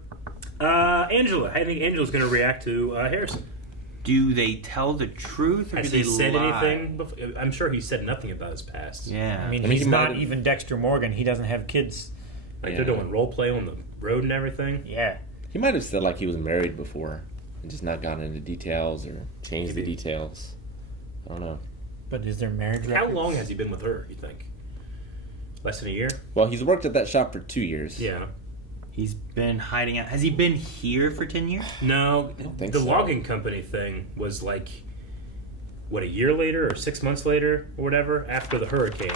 Angela. How do you think Angela's going to react to Harrison? Do they tell the truth or Has do they he said lie? anything before? I'm sure he said nothing about his past. Yeah. I mean he's not even Dexter Morgan. He doesn't have kids. Like they're doing role play on the road and everything. Yeah. He might have said like he was married before and just not gone into details or changed the details. I don't know. But is there marriage How long has he been with her, you think? Less than a year? Well, he's worked at that shop for 2 years. Yeah. He's been hiding out. Has he been here for 10 years? No. I don't think the so. logging company thing was like, a year later or 6 months later or whatever, after the hurricane.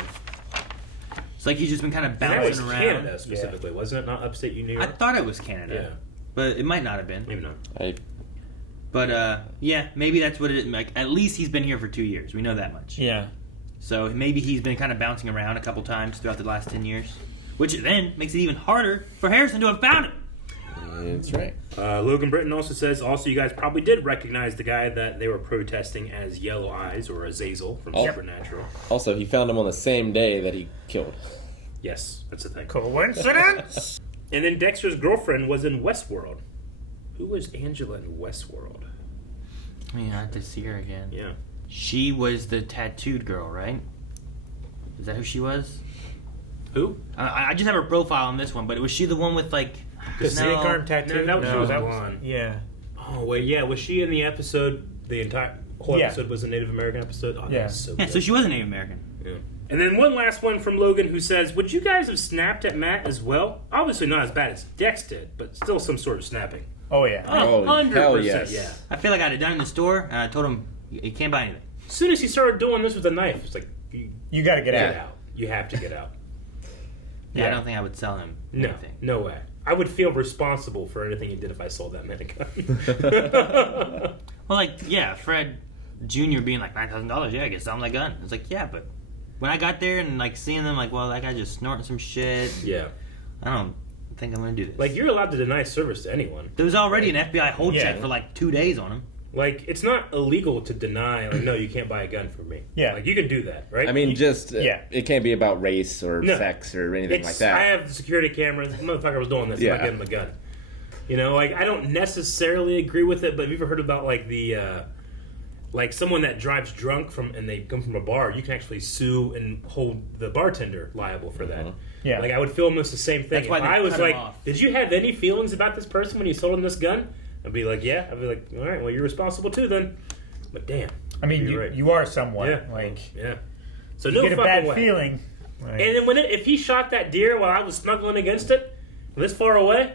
It's like he's just been kind of And that bouncing was around. Canada specifically, wasn't it? Not upstate New York? I thought it was Canada. Yeah. But it might not have been. Maybe not. But, yeah, maybe that's what it is. Like, at least he's been here for 2 years. We know that much. Yeah. So maybe he's been kind of bouncing around a couple times throughout the last 10 years. which then makes it even harder for Harrison to have found him. That's right. Logan Britton also says, you guys probably did recognize the guy that they were protesting as Yellow Eyes or Azazel from Supernatural. Also, he found him on the same day that he killed. Yes, that's the thing. Coincidence? And then Dexter's girlfriend was in Westworld. Who was Angela in Westworld? I mean, I have to see her again. Yeah. She was the tattooed girl, right? Is that who she was? Who? I just have her profile on this one, but was she the one with like the snake arm tattoo? No, she was blonde. Yeah. Oh wait, yeah. Was she in the episode? The entire whole episode was a Native American episode. Oh, yeah. So so she was a Native American. Yeah. And then one last one from Logan who says, "Would you guys have snapped at Matt as well? Obviously not as bad as Dex did, but still some sort of snapping." Oh yeah. 100%. Yes. Yeah. I feel like I'd have done it in the store, and I told him you can't buy anything. As soon as he started doing this with a knife, it's like you got to get out. You have to get out. Yeah, I don't think I would sell him anything. No way. I would feel responsible for anything he did if I sold that man a gun. Well, like, yeah, Fred Jr. being like $9,000, yeah, I guess sell him that gun. It's like, yeah, but when I got there and like seeing them, like, well, that guy just snorting some shit. Yeah. I don't think I'm gonna do this. Like, you're allowed to deny service to anyone. There was already an FBI hold check for like 2 days on him. Like, it's not illegal to deny, like, no, you can't buy a gun from me. Yeah. Like, you can do that, right? I mean, it can't be about race or sex or anything like that. I have the security cameras. The motherfucker was doing this. I'm not getting him a gun. You know, like, I don't necessarily agree with it, but have you ever heard about, like, the, like, someone that drives drunk and they come from a bar, you can actually sue and hold the bartender liable for that. Yeah. Like, I would feel almost the same thing. That's if why they I was cut him like, off. did you have any feelings about this person when you sold him this gun? I'd be like, yeah. I'd be like, all right, well, you're responsible too then. But damn. I mean, you are somewhat. Yeah. Like, yeah. So you no get a fucking bad way. feeling. Like, And then if he shot that deer while I was snuggling against it, this far away,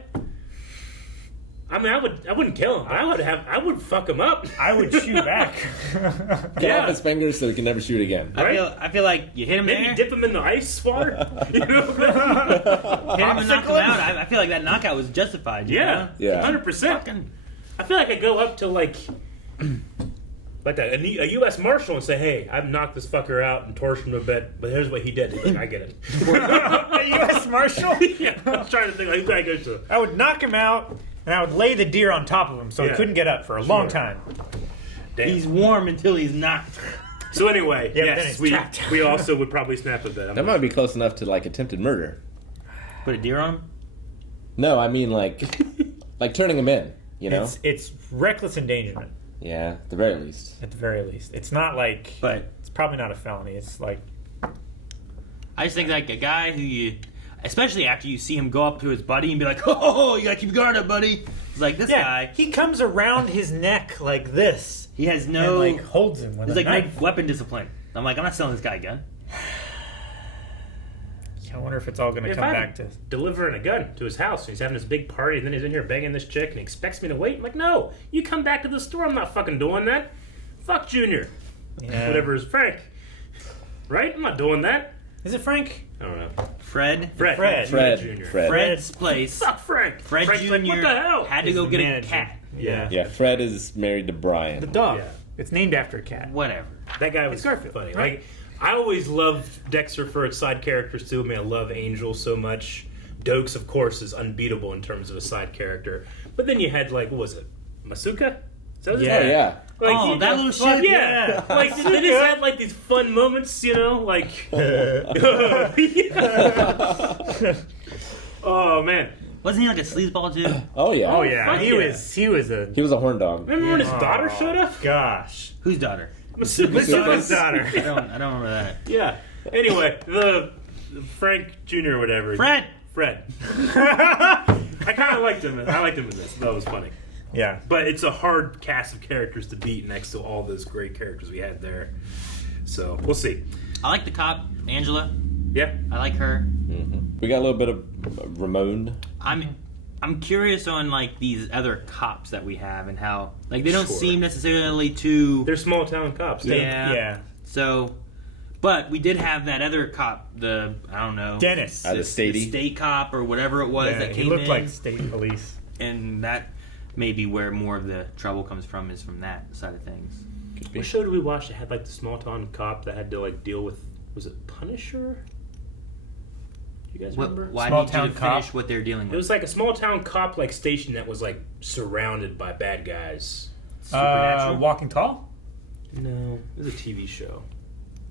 I mean, I wouldn't kill him. I would fuck him up. I would shoot back. Cut off his fingers so he can never shoot again. Right? I feel like you hit him Maybe there, dip him in the ice water. You know? hit him and knock him out. I feel like that knockout was justified. You know? Yeah. 100%. I feel like I go up to like a U.S. Marshal and say, "Hey, I've knocked this fucker out and tortured him a bit, but here's what he did." He's like, "I get it." A U.S. Marshal? Yeah, I was trying to think like who I go to. I would knock him out, and I would lay the deer on top of him so he couldn't get up for a long time. Damn. He's warm until he's not. So anyway, Yeah, but then yes, he's trapped. we also would probably snap a bit. That might be close enough to like attempted murder. Put a deer on him? No, I mean like turning him in. You know? It's reckless endangerment. Yeah, at the very least. At the very least, it's not like. But it's probably not a felony. It's like. I just think like a guy who you, especially after you see him go up to his buddy and be like, "Oh, you gotta keep your guard up, buddy." It's like this guy. He comes around his neck like this. He has no and, like, holds him with There's a like knife. no weapon discipline. I'm like, I'm not selling this guy a gun. I wonder if it's all going to If come I'm back to. delivering a gun to his house, and he's having this big party, and then he's in here banging this chick, and he expects me to wait. I'm like, no, you come back to the store. I'm not fucking doing that. Fuck Junior. Yeah. Whatever is Frank. Right? I'm not doing that. Is it Frank? I don't know. Fred Junior. Fred's place. Fuck Frank. Fred Frank's Jr. like, what the hell? had to He's go the get manager. a cat. Yeah. Fred is married to Brian. The dog. Yeah. It's named after a cat. Whatever. That guy was It's Garfield, funny. right? Like, I always loved Dexter for its side characters too. I mean, I love Angel so much. Dokes, of course, is unbeatable in terms of a side character. But then you had, like, what was it? Masuka? Is that what Yeah, yeah. Like, Oh, you that know, little shit. Yeah. Like, they just had, like, these fun moments, you know? Like... Oh, man. Wasn't he like a sleazeball too? Oh yeah. Oh yeah. fuck He yeah. was a. He was a horn dog. Remember when his daughter showed up? Gosh. Whose daughter? Masuka's daughter. I don't remember that. Yeah. Anyway, the Frank Jr. or whatever. Fred. I kind of liked him. I liked him in this. That was funny. Yeah. But it's a hard cast of characters to beat next to all those great characters we had there. So we'll see. I like the cop, Angela. Yeah. I like her. We got a little bit of Ramon. I'm curious on like these other cops that we have and how like they don't Sure. seem necessarily too. They're small town cops. Yeah. Yeah. So, but we did have that other cop, I don't know, Dennis. The the state cop or whatever it was Yeah, that he came looked in, like state police. and that may be where more of the trouble comes from is from that side of things. What show did we watch that had like the small town cop that had to like deal with, was it Punisher? You guys remember? Why Small did you town finish cop? what they're dealing with? It was like a small town cop like station that was like surrounded by bad guys. Supernatural? Walking Tall? No, it was a TV show.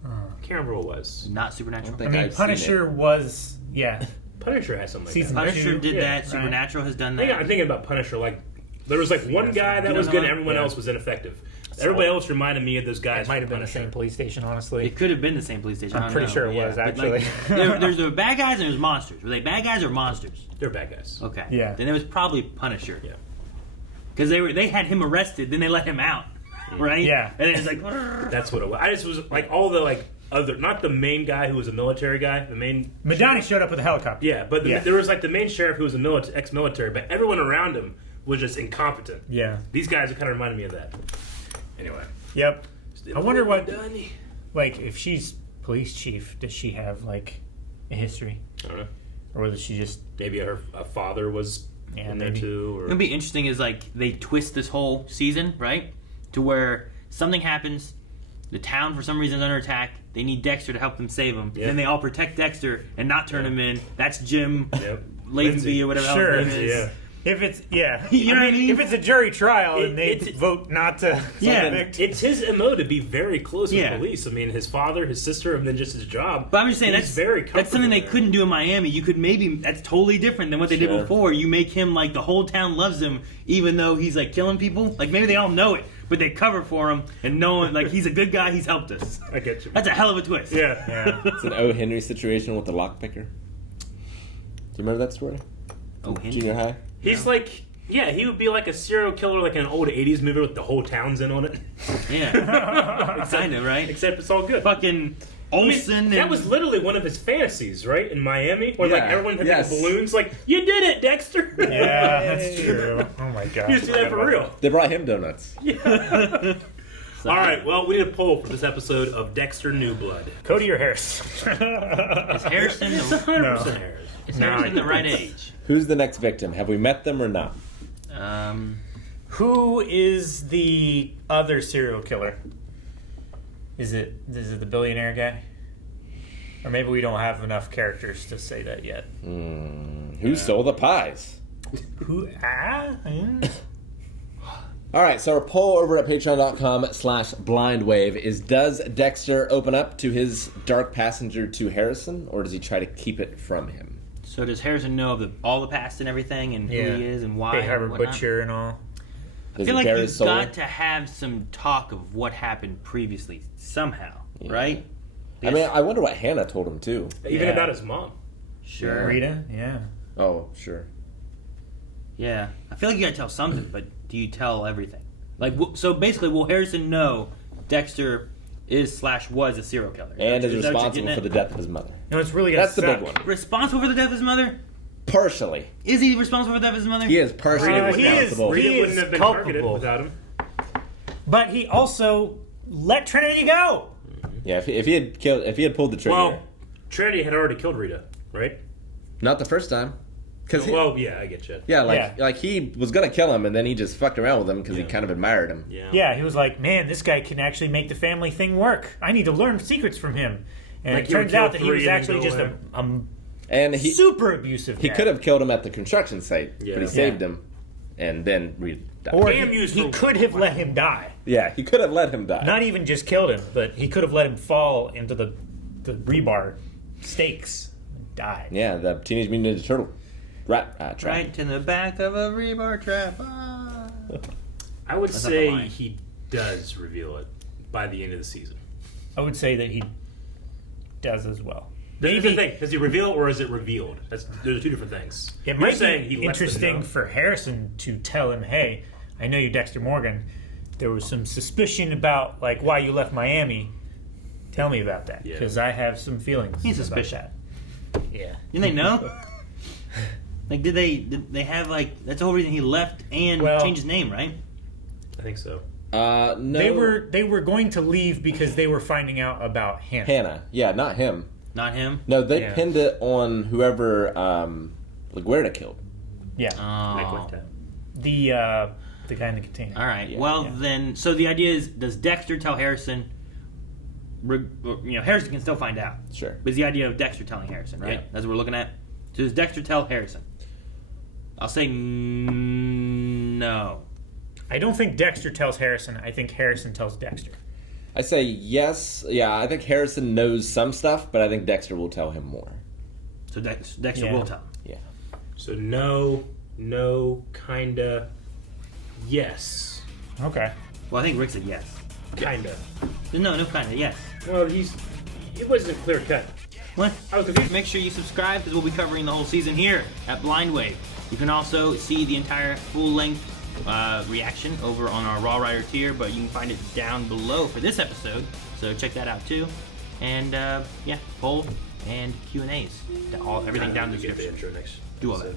I can't remember what it was. Not Supernatural. I think I've seen Punisher was, yeah. Punisher has something like Season that. Punisher two. did Yeah, that. right. Supernatural has done I think that. I'm thinking about Punisher. Like, there was like one guy that You was don't good, know and everyone Yeah. else was ineffective. Everybody else reminded me of those guys. It might have from been the Punisher. same police station, honestly. It could have been the same police station. I I'm don't pretty know. sure it was, But, actually. there's the bad guys and there's monsters. Were they bad guys or monsters? They're bad guys. Okay. Yeah. Then it was probably Punisher. Yeah. Because they had him arrested, then they let him out, right? Yeah. And it's like, That's what it was. I just was like all the like other, not the main guy who was a military guy. The main Madani showed up with a helicopter. Yeah, but Yeah. there was like the main sheriff who was a ex-military, but everyone around him was just incompetent. Yeah. These guys kind of reminded me of that. Anyway. Yep. I wonder what, Done. like, if she's police chief, does she have, like, a history? I don't know. Or was she just... Maybe her father was in there maybe. too. Or... What would be interesting is like they twist this whole season, right? To where something happens, the town for some reason is under attack. They need Dexter to help them save them. Yeah. Then they all protect Dexter and not turn him in. That's Jim Yep. Lazenby or whatever Sure. else his name is. Yeah. If it's... Yeah. You know what I mean? If it's a jury trial and they it's- vote not to Yeah. convict... It's his MO to be very close with Yeah. police. I mean, his father, his sister, and then just his job. But I'm just saying He's that's very that's something they comfortable couldn't do in Miami. You could maybe that's totally different than what they did Sure. before. You make him like the whole town loves him, even though he's like killing people. Like maybe they all know it, but they cover for him and knowing like he's a good guy. He's helped us. I get you. That's a hell of a twist. Yeah. Yeah. It's an O. Henry situation with the lockpicker. Do you remember that story? Oh, Henry. Junior high? He's like, yeah, he would be like a serial killer, like an old '80s movie with the whole town's in on it. Yeah, kind of right. Except it's all good. Fucking Olsen. That and, was literally one of his fantasies, right? In Miami, where like Yeah. everyone had Yes. like, balloons. Like, you did it, Dexter. Yeah, that's true. Oh, my God. You just do that for real. They brought him donuts. All right. Well, we need a poll for this episode of Dexter New Blood. Cody or Harris? Is Harrison the, 100% Harris. is Harrison the right age? Who's the next victim? Have we met them or not? Who is the other serial killer? Is it the billionaire guy? Or maybe we don't have enough characters to say that yet. Who stole the pies? Who? All right, so our poll over at patreon.com/blindwave is, does Dexter open up to his dark passenger to Harrison, or does he try to keep it from him? So does Harrison know of all the past and everything and who he is and why? They and have a whatnot? butcher and all. I Does feel he like bare you've his soul? got to have some talk of what happened previously somehow, right? I mean, I wonder what Hannah told him, too. Even Yeah. about his mom. Sure. Rita? Yeah. Oh, sure. Yeah. I feel like you gotta tell something, but do you tell everything? Like, so basically, will Harrison know Dexter is/was a serial killer? And is that what you're responsible getting for the at? death of his mother. No, it's really gonna That's the suck. big one. Responsible for the death of his mother? Partially. Is he responsible for the death of his mother? He is partially He is- responsible. he Rita is wouldn't have been targeted culpable. without him. But he also let Trinity go. Yeah, if he had pulled the trigger. Well, Trinity had already killed Rita, right? Not the first time. Well, yeah, I get you. Yeah, Yeah. like he was gonna kill him, and then he just fucked around with him because he kind of admired him. Yeah, he was like, man, this guy can actually make the family thing work. I need to learn secrets from him. And Like it he would turns out kill that he was three and actually go just away. And he super abusive He guy. could have killed him at the construction site, Yeah. but he saved him, and then died. Or Damn he, used he for- could have let him die. Yeah, he could have let him die. Not even just killed him, but he could have let him fall into the rebar stakes and die. Yeah, the Teenage Mutant Ninja Turtle rat trap. Right in the back of a rebar trap. Ah. I would That's not the say line. he does reveal it by the end of the season. I would say that he does as well. Here's the thing: does he reveal it or is it revealed? Those are two different things. It You're might saying be he lets them interesting know. for Harrison to tell him, hey, I know you Dexter Morgan. There was some suspicion about like why you left Miami. Tell me about that, Yeah. because I have some feelings. He's about suspicious. that. Yeah. Didn't they know? Like, did they have like that's the whole reason he left and Well- changed his name, right? I think so. No. They were going to leave because they were finding out about Hannah. Hannah. Yeah, not him. Not him. No, they Yeah. pinned it on whoever LaGuerta killed. Yeah. Oh. The guy in the container. All right. Yeah. Well, then, so the idea is, does Dexter tell Harrison Harrison can still find out. Sure. But it's the idea of Dexter telling Harrison, right? Yeah. That's what we're looking at. So does Dexter tell Harrison? I'll say no. I don't think Dexter tells Harrison. I think Harrison tells Dexter. I say yes. Yeah, I think Harrison knows some stuff, but I think Dexter will tell him more. So Dexter will tell him. Yeah. So no, kinda, yes. Okay. Well, I think Rick said yes. Kinda. No, kinda, yes. No, it wasn't clear cut. What? I was confused. Make sure you subscribe because we'll be covering the whole season here at Blind Wave. You can also see the entire full-length reaction over on our Raw Rider tier, but you can find it down below for this episode, so check that out too. And poll and Q&As, everything down in the description. Get the intro next. Do all that.